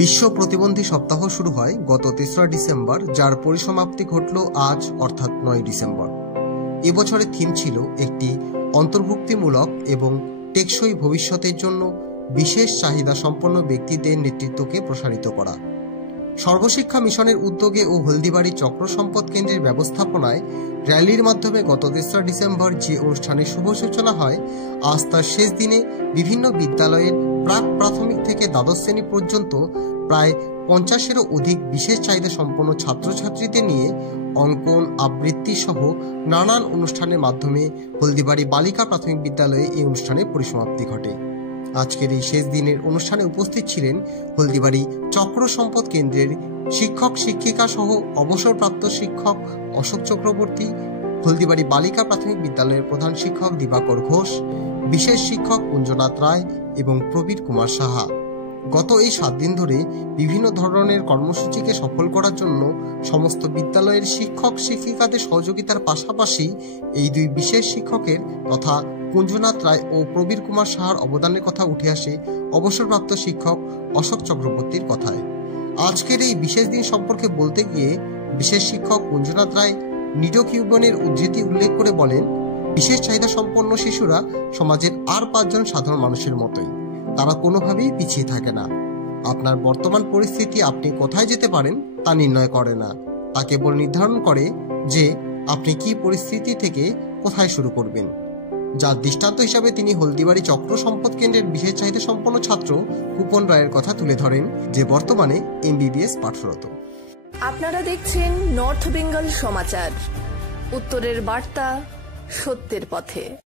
বিশ্ব প্রতিবন্ধী সপ্তাহ শুরু হয় গত ৩রা ডিসেম্বর, যার পরিসমাপ্তি ঘটল আজ অর্থাৎ ৯ ডিসেম্বর। এবছরের থিম ছিল একটি অন্তর্ভুক্তিমূলক এবং টেকসই ভবিষ্যতের জন্য বিশেষ চাহিদা সম্পন্ন ব্যক্তিদের নেতৃত্বকে প্রসারিত করা। সর্বশিক্ষা মিশনের উদ্যোগে ও হলদিবাড়ি চক্র সম্পদ কেন্দ্রের ব্যবস্থাপনায় র্যালির মাধ্যমে গত ৩রা ডিসেম্বর যে অনুষ্ঠানের শুভ সূচনা হয়, আজ তার শেষ দিনে বিভিন্ন বিদ্যালয়ের প্রাক প্রাথমিক থেকে দ্বাদশ শ্রেণী পর্যন্ত প্রায় ৫০-এরও অধিক বিশেষ চাহিদা সম্পন্ন ছাত্রছাত্রীদের নিয়ে অঙ্কন, আবৃত্তি সহ নানান অনুষ্ঠানের মাধ্যমে হলদিবাড়ি বালিকা প্রাথমিক বিদ্যালয়ে এই অনুষ্ঠানের পরিসমাপ্তি ঘটে। আজকের এই শেষ দিনের অনুষ্ঠানে উপস্থিত ছিলেন হলদিবাড়ি চক্র সম্পদ কেন্দ্রের শিক্ষক শিক্ষিকা সহ অবসরপ্রাপ্ত শিক্ষক অশোক চক্রবর্তী, হলদিবাড়ি বালিকা প্রাথমিক বিদ্যালয়ের প্রধান শিক্ষক দিবাকর ঘোষ, বিশেষ শিক্ষক কুঞ্জনাথ রায় এবং প্রবীর কুমার সাহা। গত এই ৭ দিন ধরে বিভিন্ন ধরনের কর্মসূচিকে সফল করার জন্য সমস্ত বিদ্যালয়ের শিক্ষক শিক্ষিকাদের সহযোগিতার পাশাপাশি এই দুই বিশেষ শিক্ষকের তথা কুঞ্জনাথ রায় ও প্রবীর কুমার সাহার অবদানের কথা উঠে আসে অবসরপ্রাপ্ত শিক্ষক অশোক চক্রবর্তীর কথায়। আজকের এই বিশেষ দিন সম্পর্কে বলতে গিয়ে বিশেষ শিক্ষক কুঞ্জনাথ রায় নিডো কিউবনের উদ্ধৃতি উল্লেখ করে বলেন, বিশেষ চাহিদা সম্পন্ন শিশুরা সমাজের আর ৫ জন সাধারণ মানুষের মতোই, তারা কোনোভাবেই পিছিয়ে থাকে না। আপনার বর্তমান পরিস্থিতি আপনি কোথায় যেতে পারেন তা নির্ণয় করে না, তা কেবল নির্ধারণ করে যে আপনি কি পরিস্থিতি থেকে কোথায় শুরু করবেন। যার দৃষ্টান্ত হিসাবে তিনি হলদিবাড়ি চক্র সম্পদ কেন্দ্রের বিশেষ চাহিদা সম্পন্ন ছাত্র কুপন রায়ের কথা তুলে ধরেন, যে বর্তমানে MBBS পাঠরত। আপনারা দেখছেন নর্থ বেঙ্গল সমাচার, উত্তরের বার্তা, সত্যের পথে।